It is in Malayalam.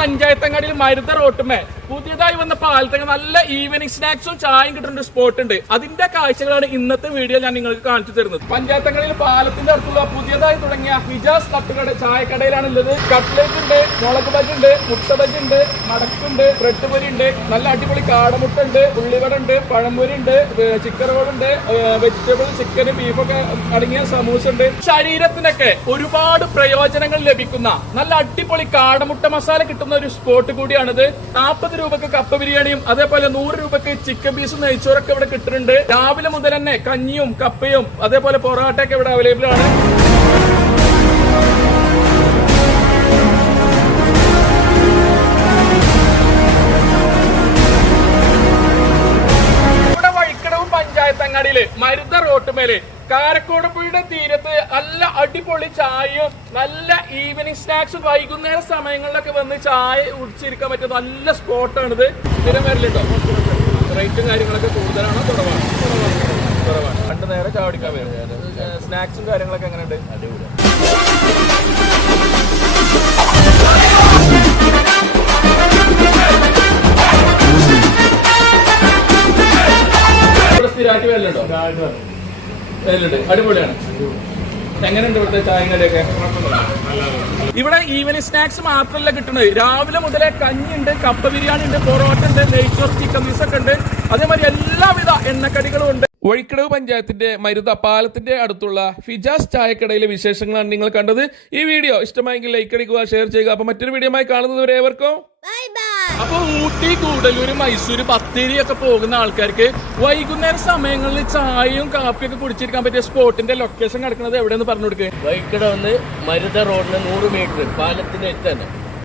പഞ്ചായത്തങ്ങാടിയിൽ മരുത റോട്ടുമേ പുതിയതായി വന്ന പാലത്തങ്ങ നല്ല ഈവനിങ് സ്നാക്സും ചായയും കിട്ടുന്ന സ്പോട്ട് ഉണ്ട്. അതിന്റെ കാഴ്ചകളാണ് ഇന്നത്തെ വീഡിയോ ഞാൻ നിങ്ങൾക്ക് കാണിച്ചു തരുന്നത്. പഞ്ചായത്തങ്ങാടിയിൽ പാലത്തിന്റെ അടുത്തുള്ള പുതിയതായി തുടങ്ങിയ ഹിജാസ് തട്ടുകട ചായക്കടയിലാണ് ഉള്ളത്. കട്ട്ലേറ്റ് ഉണ്ട്, മുളക് ബജി ഉണ്ട്, മുട്ട ബജി ഉണ്ട്, മടക്കുണ്ട്, ബ്രെഡ് പൊരി ഉണ്ട്, നല്ല അടിപൊളി കാടമുട്ട ഉണ്ട്, ഉള്ളിവട ഉണ്ട്, പഴംപൊരി ഉണ്ട്, ചിക്കൻ റോൾ ഉണ്ട്, വെജിറ്റബിൾ ചിക്കൻ ബീഫൊക്കെ അടങ്ങിയ സമൂസ ഉണ്ട്. ശരീരത്തിനൊക്കെ ഒരുപാട് പ്രയോജനങ്ങൾ ലഭിക്കുന്ന നല്ല അടിപൊളി കാടമുട്ട മസാല കിട്ടുന്ന ഒരു സ്പോട്ട് കൂടിയാണിത്. 40 രൂപക്ക് കപ്പ ബിരിയാണിയും അതേപോലെ 100 രൂപക്ക് ചിക്കൻ പീസും നെയ്ച്ചോറൊക്കെ ഇവിടെ കിട്ടുന്നുണ്ട്. രാവിലെ മുതൽ തന്നെ കഞ്ഞിയും കപ്പയും അതേപോലെ പൊറോട്ടയൊക്കെ ഇവിടെ അവൈലബിൾ ആണ്. ഇവിടെ വഴിക്കടവും പഞ്ചായത്തങ്ങാടിയില് മരുത റോട്ടുമേല് കാരക്കോട് പുഴയുടെ തീരത്ത് നല്ല അടിപൊളി ചായയും നല്ല ഈവനിങ് സ്നാക്സും വൈകുന്നേര സമയങ്ങളിലൊക്കെ വന്ന് ചായ കുടിച്ചിരിക്കാൻ പറ്റിയ നല്ല സ്പോട്ടാണിത്. സ്ഥിരം വരലുണ്ടോ? റേറ്റും കാര്യങ്ങളൊക്കെ കൂടുതലാണോ കുറവാണ്? കുറവാണ്. 2 നേരം ചാടിക്കാൻ വരും. സ്നാക്സും കാര്യങ്ങളൊക്കെ എങ്ങനെയുണ്ട്? അടിപൊളി. സ്ഥിരമായിട്ട് വരലുണ്ടോ? അടിപൊളിയാണ്. എങ്ങനെയുണ്ട് ഇവിടുത്തെ ചായകടയൊക്കെ? ഇവിടെ ഈവനിങ് സ്നാക്സ് മാത്രമല്ല കിട്ടുന്നത്. രാവിലെ മുതലേ കഞ്ഞിയുണ്ട്, കപ്പ ബിരിയാണി ഉണ്ട്, പൊറോട്ട ഉണ്ട്, നെയ്ച്ചോർ ചിക്കൻ പീസൊക്കെ ഉണ്ട്. അതേമാതിരി എല്ലാവിധ എണ്ണക്കടികളും ഉണ്ട്. വഴിക്കടവ് പഞ്ചായത്തിന്റെ മരുത പാലത്തിന്റെ അടുത്തുള്ള ഫിജാസ് ചായക്കടയിലെ വിശേഷങ്ങളാണ് നിങ്ങൾ കണ്ടത്. ഈ വീഡിയോ ഇഷ്ടമായെങ്കിൽ ലൈക്ക് അടിക്കുക, ഷെയർ ചെയ്യുക. അപ്പൊ മറ്റൊരു വീഡിയോ ആയി കാണുന്നവരെ ഏവർക്കും അപ്പൊ ഊട്ടി, കൂടലൂര്, മൈസൂര്, ബത്തേരി ഒക്കെ പോകുന്ന ആൾക്കാർക്ക് വൈകുന്നേര സമയങ്ങളിൽ ചായയും കാപ്പിയൊക്കെ കുടിച്ചിരിക്കാൻ പറ്റിയ സ്പോട്ടിന്റെ ലൊക്കേഷൻ കിടക്കുന്നത് എവിടെയെന്ന് പറഞ്ഞു കൊടുക്കുക. വൈക്കട വന്ന് മരുത റോഡിന് 100 മീറ്റർ പാലത്തിന്റെ അടുത്ത് തന്നെ.